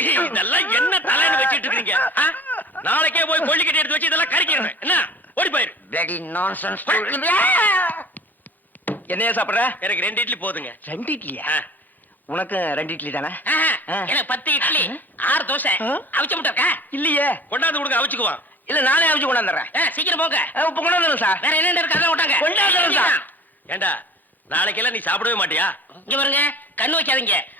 இதெல்லாம் என்ன தலைன்னு வச்சிட்டு இருக்கீங்க? நாளைக்கே போய் கொள்ளிக்கட்டி எடுத்து வச்சு இதெல்லாம் கறிக்கிறேன் என்ன? ஓடி போயிரு. Bloody nonsense. என்னையா சாப்பிடுற? எனக்கு ரெண்டு இட்லி போதுங்க. ரெண்டு இட்லியா. உனக்கு ரெண்டு இட்லி தானே. எனக்கு பத்து இட்லி ஆறு தோசை. ஆ? அவிச்ச முட்டை இருக்கா? இல்லையே. கொண்டாந்து கொடுங்க அவிச்சுக்குவான் இல்ல நானே அவிச்சு கொண்டாந்துறேன். சீக்கிரம் போங்க. இப்ப கொண்டாந்துறேன் சார். வேற என்ன இருக்கு அதான் விட்டாங்க கொண்டாந்துறேன் சார். ஏண்டா நாளைக்கெல்லாம் நீ சாப்பிடவே மாட்டியா? இங்க பாருங்க கண்ணு வைக்காதீங்க.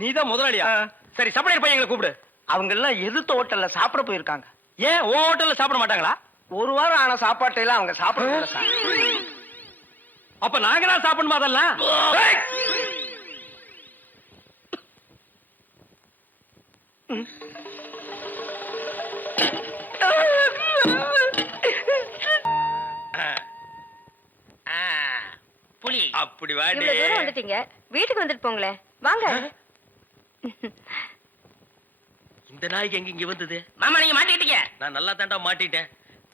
நீதான் முதலாளியா. சரி சப்ளையர் பையங்களை கூப்பிடு. அவங்க எல்லாம் எதிர்த்த ஹோட்டல்ல சாப்பிட போயிருக்காங்க. ஏன்? உன் ஹோட்டல்ல சாப்பிட மாட்டாங்களா? ஒரு வாரம் ஆன சாப்பாட்டை எல்லாம் அவங்க சாப்பிட சார். அப்ப நாங்க தான் சாப்பிடணுமா அதெல்லாம்? புலி. அப்படி வாடி. வந்துட்டீங்க. வீட்டுக்கு வந்துட்டு போங்களேன். வாங்க. இந்த நாய்க்கு எங்க இங்க வந்தது? மாமா நீங்க மாட்டிக்கிட்டீங்க. நான் நல்லா தாண்டா மாட்டிட்டேன்.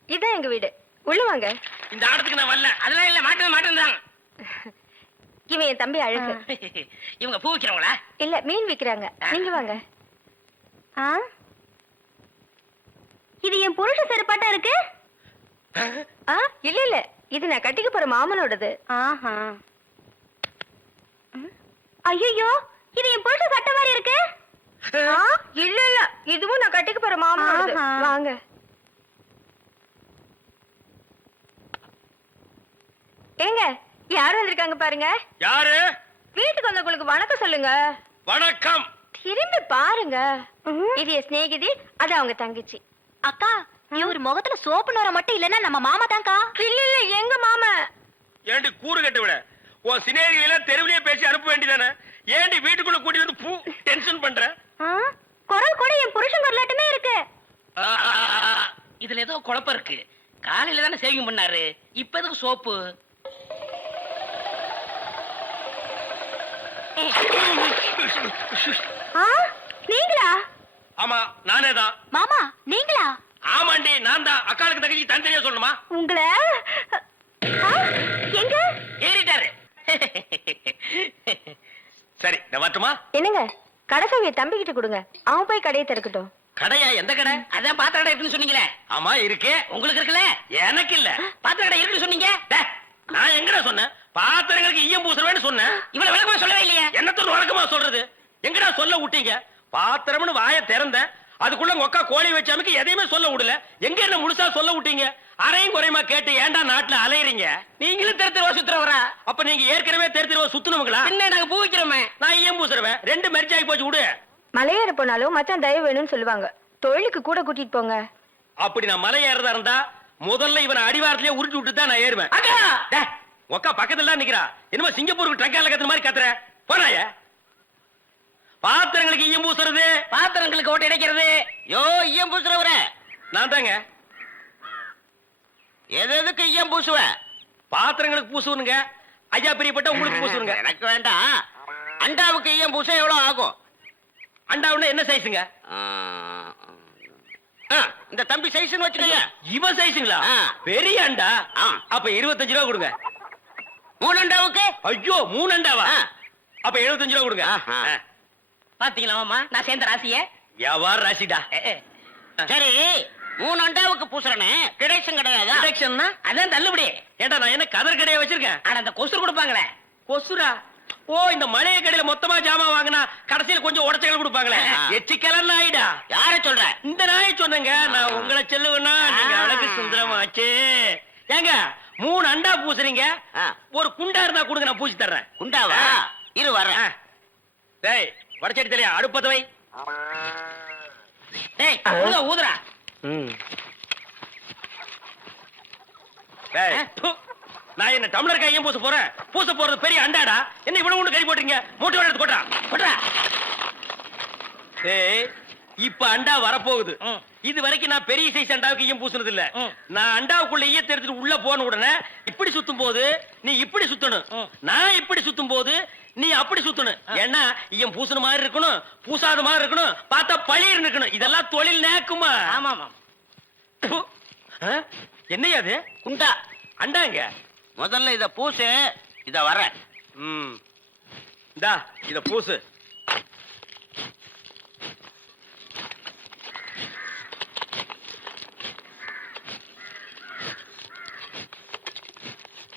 இதான் எங்க வீடு. உள்ள வாங்க. இந்த ஆடத்துக்கு நான் வரல. அதெல்லாம் இல்ல மாட்டு மாட்டு இவன் என் தம்பி அழகு. இவங்க பூ விக்கிறவங்களா? இல்ல மீன் விக்கிறாங்க. நீங்க வாங்க. ஆ? இது என் புருஷ செருப்பாட்டா இருக்கு? ஆ. இல்ல இல்ல. இது நான் கட்டிக்க போற மாமனோடது. ஆஹா. ஐயோ இது என் புருஷ சட்டை மாதிரி இருக்கு. இல்ல இல்ல. இதுவும் நான் கட்டிக்க போற மாமனோடது வாங்க. ஏங்க யார் வந்திருக்காங்க பாருங்க? யாரு? வீட்டுக்கு வந்தவங்களுக்கு வணக்கம் சொல்லுங்க. வணக்கம். திரும்பி பாருங்க. இது என் சிநேகிதி அது அவங்க தங்கச்சி. அக்கா இவர் முகத்துல சோப்பு நோர மட்டும் இல்லன்னா நம்ம மாமா தான்க்கா. இல்ல இல்ல எங்க மாமா? ஏண்டி கூறு கட்டு விட உன் எல்லாம் தெருவிலேயே பேசி அனுப்ப வேண்டியதானே? ஏண்டி வீட்டுக்குள்ள கூட்டி வந்து பூ டென்ஷன் பண்ற? குரல் கூட என் புருஷன் குரலாட்டமே இருக்கு. இதுல ஏதோ குழப்பம் இருக்கு. காலையில தானே சேவிங் பண்ணாரு. இப்ப எதுக்கு சோப்பு? நீங்களா? ஆமா நானே தான். மாமா நீங்களா? ஆமாண்டி நான் தான். அக்காளுக்கு தங்கச்சி தனித்தனியா சொல்லணுமா? உங்களை? எங்க? ஏறிட்டாரு. சரி நான் வரட்டுமா என்னங்க? கடைசாவிய தம்பி கிட்ட கொடுங்க. அவன் போய் கடையை திறக்கட்டும். கடையா? எந்த கடை? அதான் பாத்திர கடை இருக்குன்னு சொன்னீங்களே. ஆமா இருக்கே. உங்களுக்கு இருக்குல்ல? எனக்கு இல்ல. பாத்திர கடை இருக்குன்னு சொன்னீங்க? டே, நான் எங்கடா சொன்னேன்? பாத்திரங்களுக்கு ஈயம் பூசுறவேன்னு சொன்னேன். இவ்வளவு விளக்கமா சொல்லவே இல்லையே. என்னத்தோட வழக்கமா சொல்றது? எங்கடா சொல்ல விட்டீங்க? பாத்திரம்னு வாயை திறந்தேன். அதுக்குள்ள அக்கா கோழி வச்சாமுக்கு எதையுமே சொல்ல விடல. எங்க என்ன முழுசா சொல்ல விட்டீங்க? அரையும் குறையுமா கேட்டு ஏன்டா நாட்டுல அலையறீங்க? நீங்களும் தெரு தெருவா சுத்துறவரா? அப்ப நீங்க ஏற்கனவே தெரு தெருவா சுத்துனவங்களா என்ன நாங்க ஈயம் பூசுறவன் ரெண்டு மெரிச்சு ஆகி போச்சு விடு. மலையேற போனாலும் மச்சான் தயவு வேணும்னு சொல்லுவாங்க. தொழிலுக்கு கூட கூட்டிட்டு போங்க. அப்படி நான் மலை ஏறதா இருந்தா முதல்ல இவனை அடிவாரத்திலே உருட்டி விட்டு தான் நான் ஏறுவேன். அக்கா! பக்கத்துல தான் நிக்கிறா. என்னமோ சிங்கப்பூருக்கு ட்ரக்கால கத்துற மாதிரி கத்துற. போனாய? பாத்திரங்களுக்கு ஈயம் பூசுறது. பாத்திரங்களுக்கு ஓட்டு இடைக்கிறது யோ ஈயம் பூசுறவர. நான் தாங்க. எது எதுக்கு ஈயம் பூசுவ? பாத்திரங்களுக்கு பூசுவனுங்க. ஐயா பிரியப்பட்ட உங்களுக்கு பூசுவனுங்க. எனக்கு வேண்டாம். அண்டாவுக்கு ஈயம் பூச எவ்வளவு ஆகும்? அண்டாவுன்னா என்ன சைஸுங்க இந்த தம்பி சைஸ்னு வச்சுக்கோங்க இவன் சைஸுங்களா ஆ. பெரிய அண்டா? ஆ. அப்ப இருபத்தஞ்சு ரூபா கொடுங்க. மூணு அண்டாவுக்கு? ஐயோ மூணு அண்டாவா. அப்ப எழுபத்தஞ்சு ரூபா கொடுங்க. பாத்தீங்களா மாமா நான் சேர்ந்த ராசிய. வியாபார ராசிடா? சரி மூணு அண்டாவுக்கு பூசுறனே. கிடைச்சும் கிடையாதா? டிடக்ஷன்னா அதான் தள்ளுபடி. ஏண்டா நான் என்ன கதர் கடையை வச்சிருக்கேன்? ஆனா அந்த கொசு கொடுப்பாங்களே. கொசுரா? ஓ இந்த மளிகை கடையில மொத்தமா ஜாமான் வாங்கினா கடைசியில கொஞ்சம் உடச்சல் கொடுப்பாங்களே. ஆ. எச்சிக்கலர் நாயிடா யார சொல்ற? இந்த நாய் சொன்னங்க. நான் உங்களை செல்லுவேன்னா நீங்க. அழகு சுந்தரமாச்சு. ஏங்க மூணு அண்டா பூசுறீங்க. ஒரு குண்டா இருந்தா கொடுங்க நான் பூசி தர்றேன். குண்டாவா. இரு வர்றேன். டேய் வடச்சடி தலையா அடுப்பத்த வை டேய் ஊதுறா ஊதுறா டேய். நான் என்ன டம்ளர் கையும் பூச போறேன்? பூச போறது பெரிய அண்டாடா? என்ன இவ்வளவு ஒண்ணு கறி போட்டுறீங்க மூட்டை எடுத்து கொட்டா கொட்றா ஏய் இப்ப அண்டா வரப்போகுது. இது வரைக்கும் நான் பெரிய சைஸ் அண்டாவுக்கு ஈயம் பூசுனது இல்ல. நான் அண்டாவுக்குள்ள ஈயத்தை எடுத்துட்டு உள்ள போன உடனே இப்படி சுத்தும் போது நீ இப்படி சுத்தணும். நான் இப்படி சுத்தும் போது நீ அப்படி சுத்தணும். ஏன்னா ஈயம் பூசுன மாதிரி இருக்கணும் பூசாத மாதிரி இருக்கணும் பார்த்தா பழிர் இருக்கணும். இதெல்லாம் தொழில் நேக்குமா? ஆமா ஆமா? என்னய்யா அது? குண்டா. அண்டாங்க. முதல்ல இத பூசு இத வர்றேன் ம். இந்தா இத பூசு.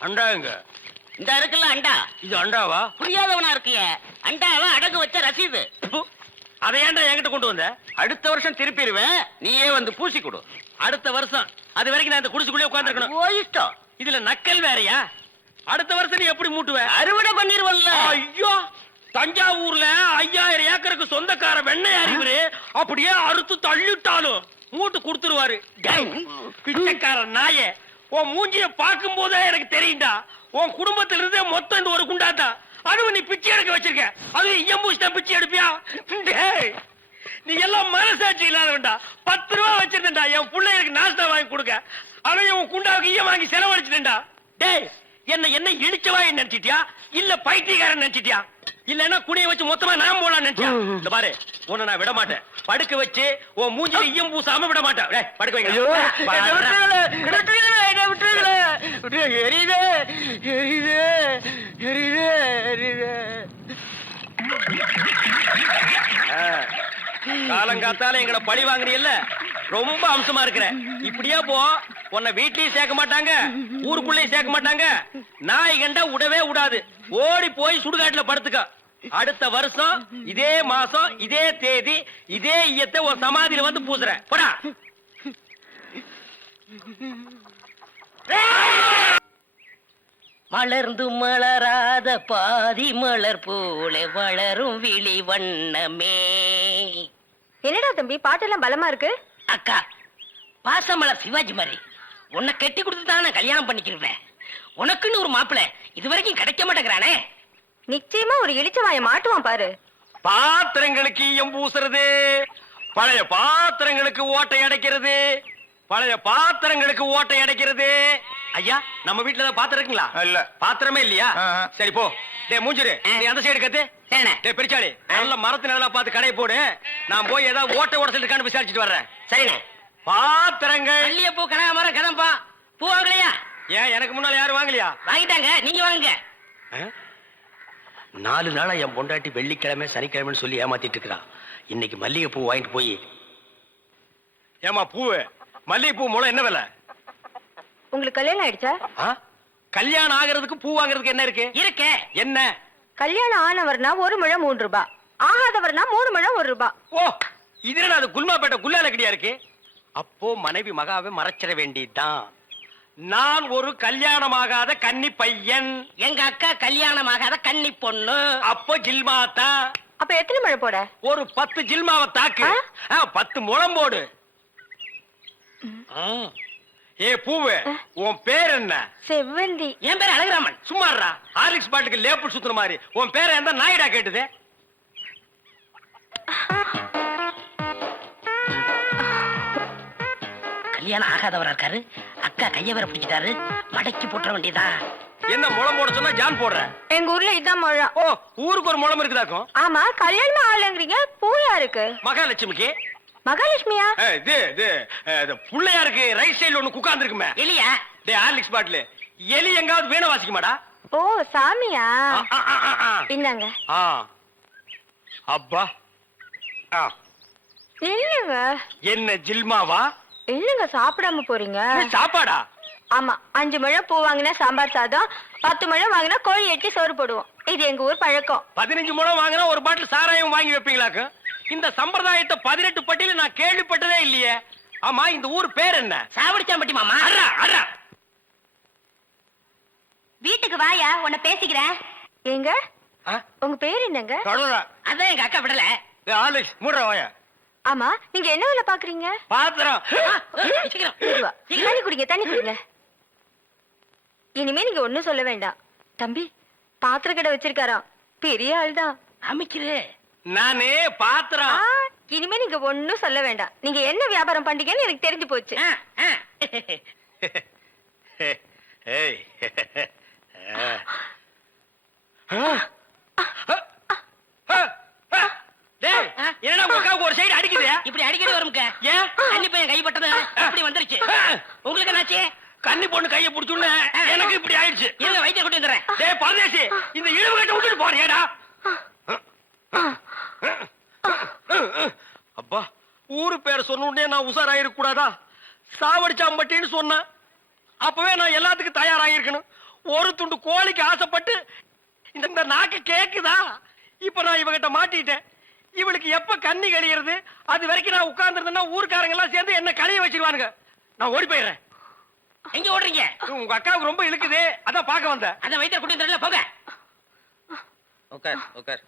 அண்டாங்க இந்த இருக்குல்ல அண்டா? இது அண்டாவா? புரியாதவனா இருக்கிய. அண்டாவை அடகு வச்ச ரசீது. அதை ஏன்டா என்கிட்ட கொண்டு வந்த? அடுத்த வருஷம் திருப்பிடுவேன். நீயே வந்து பூசி கொடு. அடுத்த வருஷம். அது வரைக்கும் நான் இந்த குடிசுக்குள்ளே உட்கார்ந்துருக்கணும். ஓ இஷ்டம். இதுல நக்கல் வேறயா? அடுத்த வருஷம் நீ எப்படி மூட்டுவ? அறுவடை பண்ணிருவல்ல. ஐயோ தஞ்சாவூர்ல ஐயாயிரம் ஏக்கருக்கு சொந்தக்கார வெண்ணெய் அறிவுரு அப்படியே அறுத்து தள்ளிட்டாலும் மூட்டு கொடுத்துருவாரு. பிச்சைக்கார நாயே உன் மூஞ்சிய பார்க்கும் போதே எனக்கு தெரியும்டா. உன் குடும்பத்துல இருந்தே மொத்தம் இந்த ஒரு குண்டாத்தா? அதுவும் நீ பிச்சை எடுக்க வச்சிருக்க. அது எம்பூசி தான் பிச்சை எடுப்பியா? நீ எல்லாம் மனசாட்சி இல்லாதவன்டா. பத்து ரூபா வச்சிருந்தா என் பிள்ளைகளுக்கு நாஸ்தா வாங்கி கொடுக்க. அவன் உன் குண்டாவுக்கு ஈயம் வாங்கி செலவழிச்சிட்டா டேய் என்ன என்ன இடிச்சவாய் நினைச்சிட்டியா? இல்ல பைத்தியக்காரன் நினைச்சிட்டியா? இல்லன்னா குனிய வச்சு மொத்தமா நான் போலாம் நினைச்சியா? இந்த பாரு உன்னை நான் விட மாட்டேன். படுக்க வச்சு உன் மூஞ்சில ஈயம் பூசாம விட மாட்டேன். டேய், படுக்க வைங்க. காலங்காத்தால எங்களை பழி வாங்குறீல்ல ரொம்ப அம்சமா இருக்கிற. இப்படியே போ உன்னை வீட்லயும் சேர்க்க மாட்டாங்க ஊருக்குள்ளேயும் சேர்க்க மாட்டாங்க. நாய் கண்டா விடவே விடாது ஓடி போய் சுடுகாட்டுல படுத்துக்க. அடுத்த வருஷம் இதே மாசம் இதே தேதி இதே ஈயத்தை உன் சமாதியில வந்து பூசுறேன். போடா. மலர்ந்து மலராத பாதி மலர் போல வளரும் விழி வண்ணமே. என்னடா தம்பி பாட்டெல்லாம் பலமா இருக்கு? அக்கா பாசமலர் சிவாஜி மாதிரி. உன்னை கட்டி கொடுத்து தான் நான் கல்யாணம் பண்ணிக்கிறேன் உனக்குன்னு ஒரு மாப்பிள்ளை இது வரைக்கும் கிடைக்க மாட்டேங்கிறானே. நிச்சயமா ஒரு இளிச்சவாய மாட்டுவான் பாரு. பாத்திரங்களுக்கு ஈயம் பூசுறது பழைய பாத்திரங்களுக்கு ஓட்டை அடைக்கிறது பழைய பாத்திரங்களுக்கு ஓட்டை அடைக்கிறது. ஐயா நம்ம வீட்டுல ஏதாவது பாத்திரம் இருக்குங்களா? இல்ல. பாத்திரமே இல்லையா. சரி போ. டேய் மூஞ்சிரு. நீ அந்த சைடு கத்து. டேய் பெரிச்சாளி நல்ல மரத்து நல்லா பார்த்து கடையை போடு. நான் போய் ஏதாவது ஓட்டை உடச்சல் இருக்கான்னு விசாரிச்சுட்டு வர்றேன். சரிண்ணே. பாத்திரங்கள். மல்லிகைப்பூ கனகாமரம் கதம்பா பூ வாங்கலையா? ஏன் எனக்கு முன்னால யாரும் வாங்கலையா? வாங்கிட்டாங்க. நீங்க வாங்குங்க. நாலு நாளா என் பொண்டாட்டி வெள்ளிக்கிழமை சனிக்கிழமைன்னு சொல்லி ஏமாத்திட்டு இருக்கிறான் இன்னைக்கு மல்லிகை பூ வாங்கிட்டு போய். ஏமா பூவு? மல்லிகை பூ முளை என்ன விலை? உங்களுக்கு கல்யாணம் ஆயிடுச்சா? ஆ? கல்யாணம் ஆகிறதுக்கு பூ வாங்குறதுக்கு என்ன இருக்கு? இருக்கே. என்ன? கல்யாணம் ஆனவர்னா ஒரு முழம் மூன்று ரூபாய் ஆகாதவர்னா மூணு முழம் ஒரு ரூபாய் ஓ இது என்ன அது குல்மாப்பேட்டை குல்லாலக்கடியா இருக்கு? அப்போ மனைவி மகாவை மறைச்சிட வேண்டியதுதான். நான் ஒரு கல்யாணமாகாத கன்னி பையன். எங்க அக்கா கல்யாணம் ஆகாத கன்னி பொண்ணு. அப்போ ஜில்மாத்தா. அப்ப எத்தனை மழை போட? ஒரு பத்து ஜில்மாவை தாக்கு. ஆ? பத்து முழம் போடு. ஏ பூவு உன் பேர் என்ன? செவ்வந்தி. என் பேர் அழகுராமன். சும்மாறா ஹார்லிக்ஸ் பாட்டுக்கு லேபிள் சுத்துற மாதிரி. உன் பேரை எந்த நாயிடா கேட்டுது. கல்யாணம் ஆகாதவரா இருக்காரு? அக்கா கைய வேற பிடிச்சிட்டாரு. மடக்கி போட்டுற வேண்டியதான் என்ன முளம் போட சொன்னா ஜான் போடுற? எங்க ஊர்ல இதான் மழை. ஓ ஊருக்கு ஒரு முளம் இருக்குதாக்கும் ஆமா கல்யாணம் ஆகலங்கிறீங்க. பூயா இருக்கு. மகாலட்சுமிக்கு? மகாலட்சுமியா? இது இது அஹ், இது புள்ளையாருக்கு ரைட் சைடுல ஒண்ணு குக்காந்து இருக்குமே எலியா? டே ஹார்லிக்ஸ் பாட்டில். எலி எங்காவது வீணை வாசிக்க மாடா ஓ சாமியா. இந்தாங்க. ஆ. அப்பா. ஆ. என்ன ஜில்மாவா? இல்லங்க சாப்பிடாம போறீங்க? சாப்பாடா? ஆமா அஞ்சு முழம் பூ வாங்கினா சாம்பார் சாதம் பத்து முழம் வாங்கினா கோழி எட்டி சோறு போடுவோம். இது எங்க ஊர் பழக்கம். பதினஞ்சு முழம் வாங்கினா ஒரு பாட்டில் சாராயம் வாங்கி வைப்பீங்களாக்கு? இந்த சம்பிரதாயத்தை பதினெட்டு பட்டியல நான் கேள்விப்பட்டதே இல்லையே. ஆமா இந்த ஊர் பேர் என்ன? சாவடிச்சாம்பட்டி மாமா. அட்ரா அட்ரா வீட்டுக்கு வாயா உன்னை பேசிக்கிறேன். ஏங்க? உங்க பேர் என்னங்க? அதான் எங்க அக்கா விடல. ஆலிக்ஸ் மூடுற வாயா. ஆமா நீங்க என்ன வேலை பாக்குறீங்க பாத்திரம். தண்ணி குடிங்க தண்ணி குடிங்க. இனிமே நீங்க ஒண்ணும் சொல்ல வேண்டாம். தம்பி பாத்திர கடை வச்சிருக்காராம். பெரிய ஆள் தான் அமைக்கிறு நானே பாத்திரம். இனிமே நீங்க ஒண்ணும் சொல்ல வேண்டாம். நீங்க என்ன வியாபாரம் பண்றீங்கன்னு எனக்கு தெரிஞ்சு போச்சு. ஏய் டேய், என்னடா உங்க அக்காவுக்கு ஒரு சைடு அடிக்குது? இப்படி அடிக்கடி வரும்க்க. ஏன்? தண்ணி பையன் கைப்பட்டது அப்படி வந்துருச்சு. உங்களுக்கு என்னாச்சு? கன்னி பொண்ணு கைய புடிச்சுன்னு எனக்கு இப்படி ஆயிடுச்சு. இருங்க வைத்தியம் கொண்டு வந்துடுறேன்? டேய் பரதேசி இந்த இழுவு கட்ட விட்டுட்டு போறியேடா அப்பா ஊரு பேர் சொன்ன உடனே நான் உஷாராயிருக்க கூடாதா சாவடிச்சாம்பட்டின்னு சொன்னேன். அப்பவே நான் எல்லாத்துக்கும் தயாராகிருக்கணும் ஒரு துண்டு கோழிக்கு ஆசைப்பட்டு இந்த நாக்கு கேக்குதா? இப்ப நான் இவகிட்ட மாட்டிட்டேன். இவளுக்கு எப்ப கண்ணி கழியிறது அது வரைக்கும் நான் உட்கார்ந்துருந்தேன்னா ஊர்க்காரங்க எல்லாம் சேர்ந்து என்ன கழிய வச்சிருவானுங்க. நான் ஓடி போயிடுறேன். எங்க ஓடுறீங்க? உங்க அக்காவுக்கு ரொம்ப இழுக்குது. அதான் பார்க்க வந்தேன். அதான் வைத்தியம் கொண்டு வந்துடுறல போங்க. உட்கார் உட்கார்.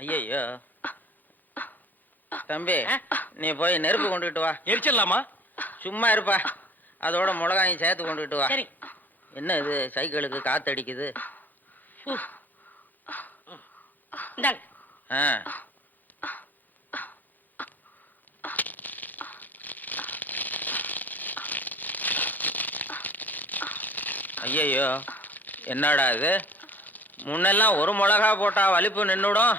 ஐயோ தம்பி நீ போய் நெருப்பு கொண்டுகிட்டு வா. எரிச்சிடலாமா? சும்மா இருப்பா. அதோட மிளகாயும் சேர்த்து கொண்டுகிட்டு வா. சரி. என்ன இது? சைக்கிளுக்கு காத்தடிக்குது. இந்தாங்க. ஆ. ஐயையோ என்னடா இது? முன்னெல்லாம் ஒரு மிளகா போட்டா வலிப்பு நின்னுடும்.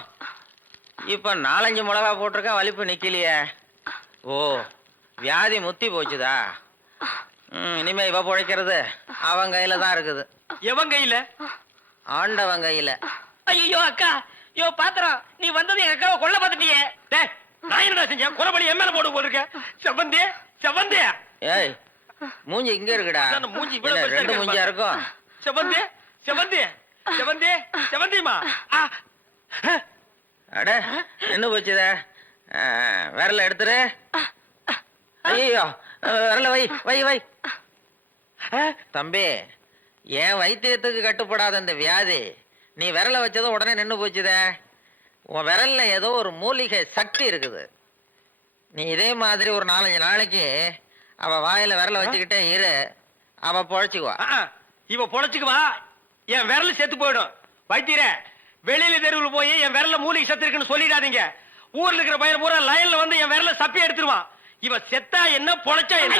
இப்ப நாலஞ்சு மிளகா போட்டிருக்கேன் வலிப்பு நிக்கலையே. ஓ வியாதி முத்தி போச்சுதா? இனிமே இவ பிழைக்கிறது அவன் கையில தான் இருக்குது. எவன் கையில? ஆண்டவன் கையில. ஐயோ அக்கா. யோ பாத்திரம் நீ வந்தது கொல்ல பார்த்துட்டியே. டேய் நான் என்னடா செஞ்சேன்? குறபடி என் மேல போட்டு போட்டிருக்க. செவந்தே செவந்தே ஏய் மூஞ்சி இங்க இருக்குடா. மூஞ்சி இவ்வளவு என்ன, ரெண்டு மூஞ்சியா. இருக்கும்? செவந்தே செவந்தே செவந்தே செவந்திமா அட என்ன போச்சுதே விரல எடுத்துரு. ஐயோ விரல வை வை வை. தம்பி என் வைத்தியத்துக்கு கட்டுப்படாத இந்த வியாதி. நீ விரல வச்சதும் உடனே நின்னு போச்சுதே உன் விரல்ல ஏதோ ஒரு மூலிகை சக்தி இருக்குது நீ இதே மாதிரி ஒரு நாலஞ்சு நாளைக்கு அவ வாயில விரல வச்சுக்கிட்டே இரு அவ பொழைச்சுக்குவா ஆ, இவ பொழைச்சுக்கு வா என் விரல் செத்து போயிடும் வைத்தியரே வெளியில தெருவில் போய் என் விரல்ல மூலிகை செத்து இருக்குன்னு சொல்லிடாதீங்க ஊர்ல இருக்கிற பையன் பூரா லைன்ல வந்து என் விரல சப்பி எடுத்துருவான் இவ செத்தா என்ன பொழைச்சா என்ன